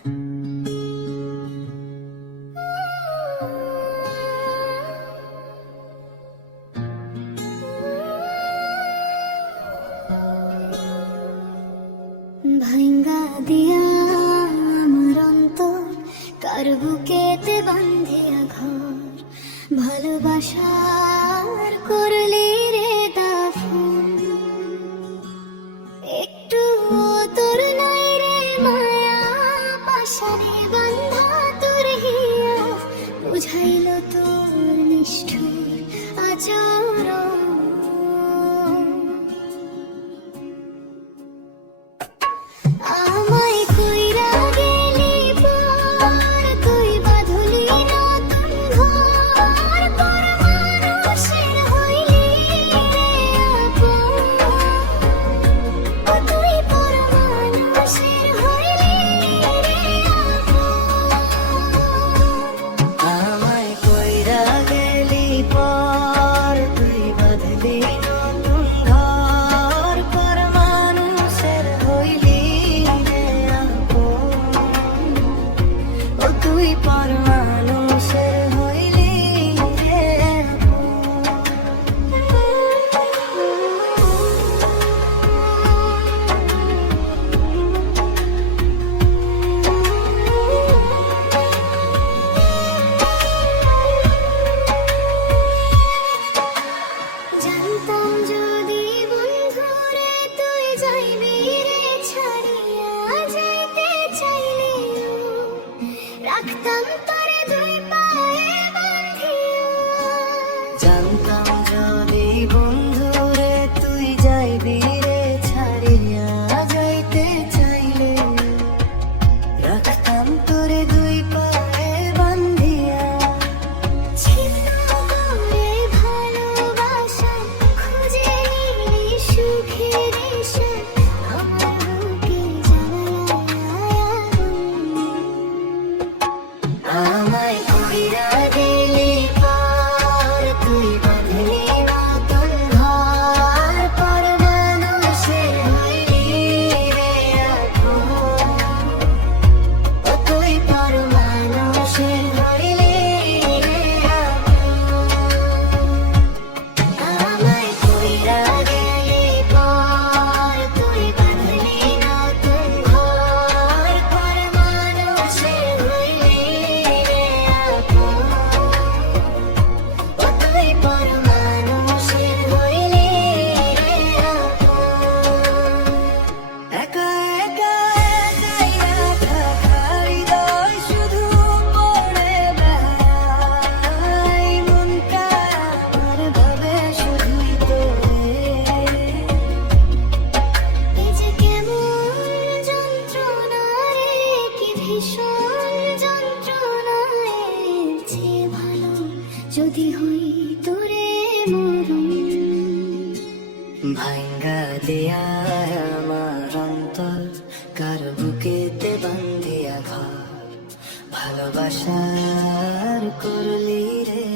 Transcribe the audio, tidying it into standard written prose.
ভাঙ্গা দিয়া আমার অন্তর কার বুকেতে বান্ধিয়া ঘর, ভালোবাসার করলি রে দাফন। একটু তোর নাই রে মায়া, পাশারে বান্ধা তোর হিয়া, বুঝাইল তোর নিষ্ঠুর আচরণ। আমায় কইরা গেলি পর, তুই বাঁধলি নতুন ঘর, পর মানুষের হইলি রে আপন। ও তুই পর মানুষের হইলি রে আপন। আমায় কইরা গেলি পর, তুই বাঁধলি নতুন ঘর, পর মানুষের হইলি রে আপন। ও তুই পর মানুষের হইলি রে জানতাম যদি বন্ধুরে তুই যাইবি রে ছাড়িয়া, যাইতে চাইলেও রাখতাম তোরে দুই পায়ে বাঁধিয়া। জানতাম যদি বন্ধুরে তুই যাইবি রে ছাড়িয়া, যাইতে চাইলে রাখতাম তোরে দুই পায়ে বান্ধিয়া। ছিন্ন করে ভালোবাসা খুঁজে নিলি সুখের ঈশা, আমার বুকে জ্বালায় আগুন। আমায় কইরা গেলি পর, তুই বাঁধলি নতুন ঘর, পর মানুষের হইলি রে আপন। ও তুই পর মানুষের হইলি রে আপন। আমায় কইরা গেলি পর, তুই বাঁধলি নতুন ঘর, পর মানুষের হইলি রে আপন। ও তুই পর মানুষের হইলি রে আপন। একা একা একাইয়া থাকা হৃদয় শুধু পড়ে বেড়ায়, মনটা আমার ভাবে শুধুই তোরে। এই যে কেমন যন্ত্রণা রে, কি ভীষণ যন্ত্রণা, এর চেয়ে ভালো যদি হই তোরে মরণ। ভাঙ্গা দিয়া আমার অন্তর কার বুকেতে বান্ধিয়া ঘর, ভালোবাসার করলি রে